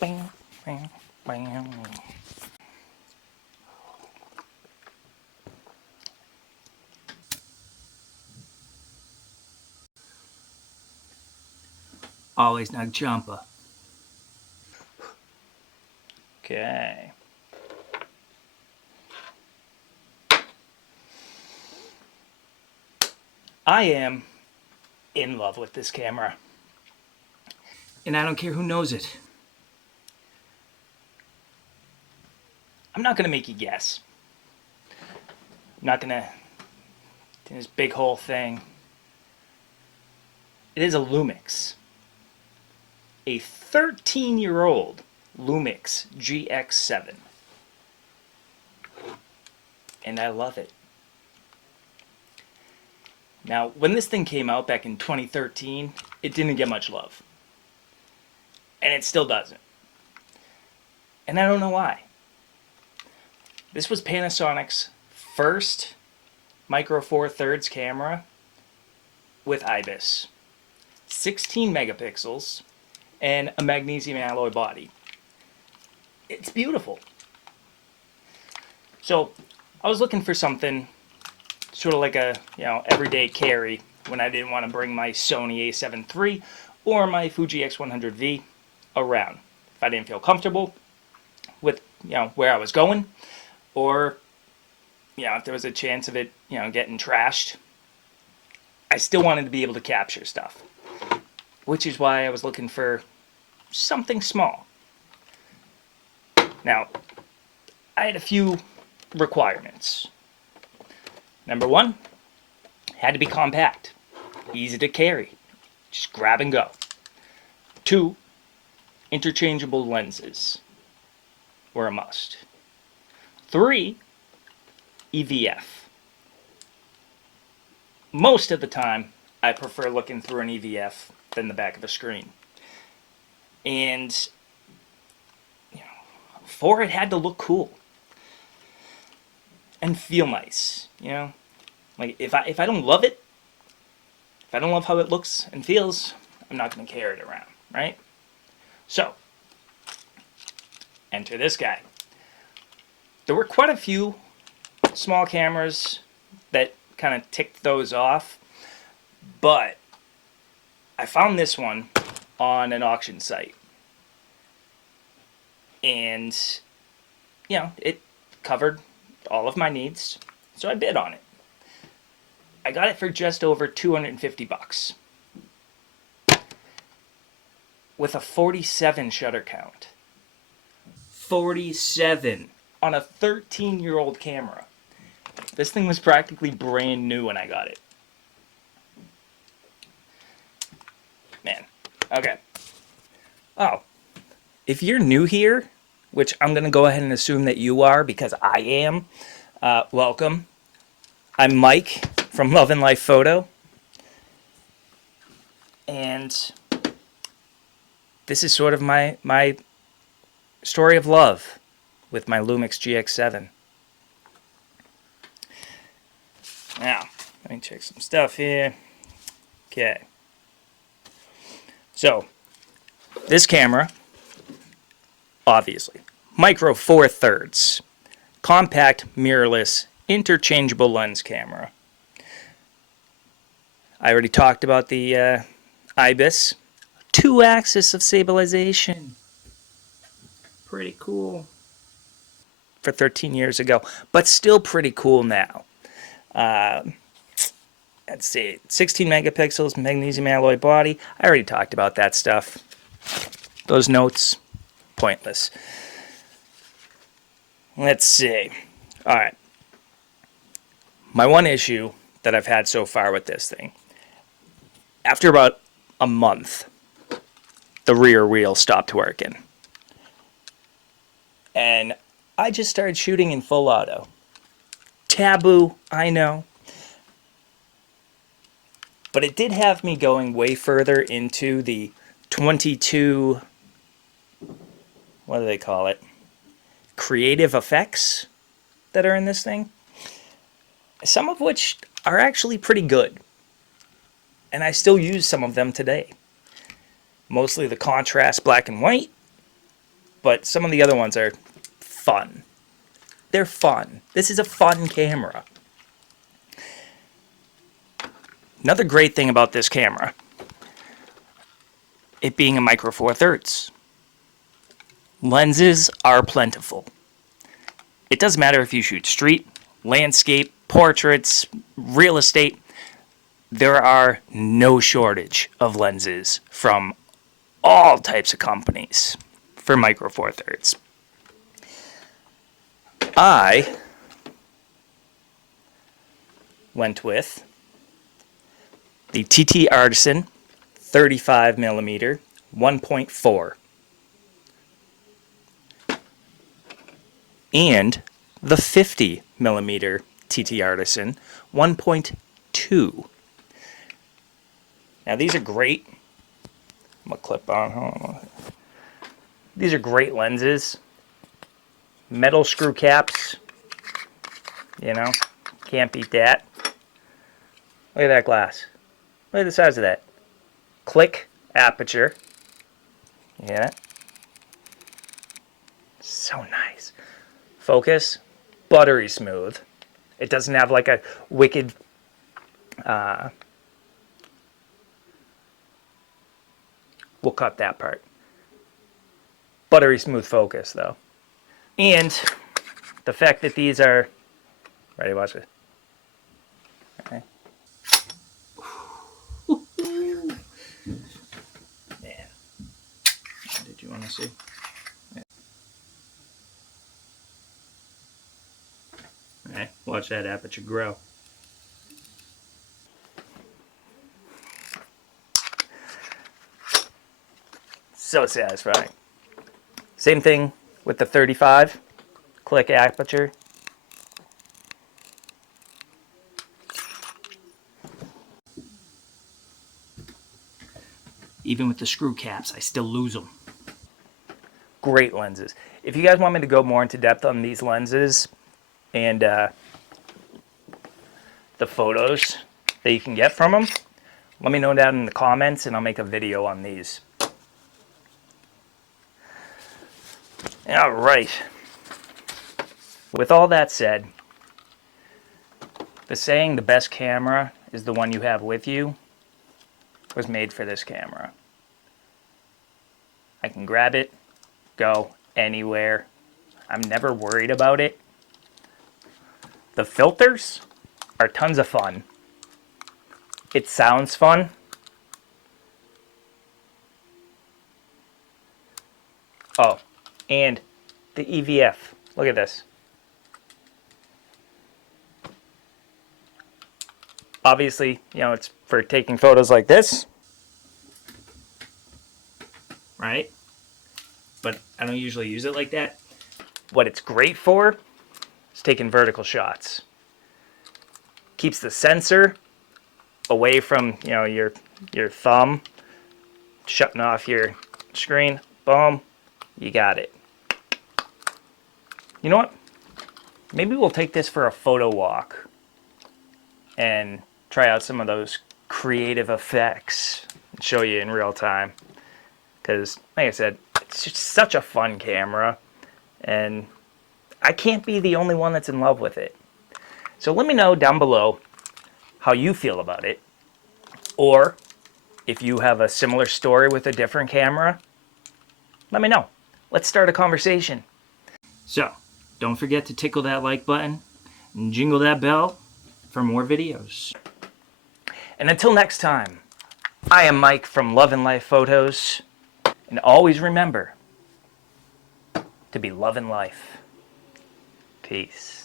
Bam, bam, bam. Always not jumper. Okay. I am in love with this camera. And I don't care who knows it. I'm not going to make you guess. I'm not going to do this big whole thing. It is a Lumix. A 13-year-old Lumix GX7. And I love it. Now, when this thing came out back in 2013, it didn't get much love. And it still doesn't. And I don't know why. This was Panasonic's first Micro Four Thirds camera with IBIS. 16 megapixels and a magnesium alloy body. It's beautiful. So I was looking for something sort of like a, everyday carry when I didn't want to bring my Sony a7 III or my Fuji X100V around. If I didn't feel comfortable with, where I was going, or, if there was a chance of it, getting trashed, I still wanted to be able to capture stuff. Which is why I was looking for something small. Now, I had a few requirements. Number one, had to be compact, easy to carry, just grab and go. 2, interchangeable lenses were a must. 3, EVF. Most of the time, I prefer looking through an EVF than the back of a screen. And 4, it had to look cool and feel nice. Like if I don't love it, if I don't love how it looks and feels, I'm not going to carry it around, right? So, enter this guy. There were quite a few small cameras that kind of ticked those off, but I found this one on an auction site. And, it covered all of my needs, so I bid on it. I got it for just over $250 with a 47 shutter count. 47 on a 13-year-old camera. This thing was practically brand new when I got it. Man, okay. Oh, if you're new here, which I'm going to go ahead and assume that you are because I am, welcome. I'm Mike from LovinLifePhoto, and this is sort of my story of love with my Lumix GX7. Now, let me check some stuff here. Okay. So, this camera, obviously, Micro Four Thirds, compact, mirrorless, interchangeable lens camera. I already talked about the IBIS. 2-axis of stabilization. Pretty cool. For 13 years ago, but still pretty cool now. Let's see, 16 megapixels, magnesium alloy body. I already talked about that stuff. Those notes, pointless. Let's see. All right. My one issue that I've had so far with this thing, after about a month, the rear wheel stopped working. And I just started shooting in full auto. Taboo, I know. But it did have me going way further into the 22, what do they call it? Creative effects that are in this thing. Some of which are actually pretty good. And I still use some of them today. Mostly the contrast black and white but some of the other ones are fun. They're fun. This is a fun camera. Another great thing about this camera, it being a micro four thirds. Lenses are plentiful. It doesn't matter if you shoot street, landscape, portraits, real estate. There are no shortage of lenses from all types of companies for micro four thirds. I went with the TT Artisan 35mm 1.4 and the 50mm TT Artisan 1.2. Now these are great. I'm gonna clip on. Hold on. These are great lenses. Metal screw caps. You know, can't beat that. Look at that glass. Look at the size of that. Click aperture. Yeah. So nice. Focus. Buttery smooth. It doesn't have like a wicked we'll cut that part. Buttery smooth focus though. And the fact that these are ready, watch it. Okay. Man. Did you want to see? Yeah. Alright, watch that aperture grow. So satisfying. Same thing with the 35. Click aperture. Even with the screw caps, I still lose them. Great lenses. If you guys want me to go more into depth on these lenses and the photos that you can get from them, let me know down in the comments and I'll make a video on these. All right. With all that said, the saying the best camera is the one you have with you was made for this camera. I can grab it, go anywhere. I'm never worried about it. The filters are tons of fun. It sounds fun. Oh, and the EVF. Look at this. Obviously, you know, it's for taking photos like this, right? But I don't usually use it like that. What it's great for is taking vertical shots. Keeps the sensor away from, you know, your thumb, shutting off your screen. Boom, you got it. You know what? Maybe we'll take this for a photo walk and try out some of those creative effects and show you in real time. Because, like I said, it's just such a fun camera, and I can't be the only one that's in love with it. So let me know down below how you feel about it, or if you have a similar story with a different camera, let me know. Let's start a conversation. So, don't forget to tickle that like button and jingle that bell for more videos. And until next time, I am Mike from LovinLifePhotos, and always remember to be loving life. Peace.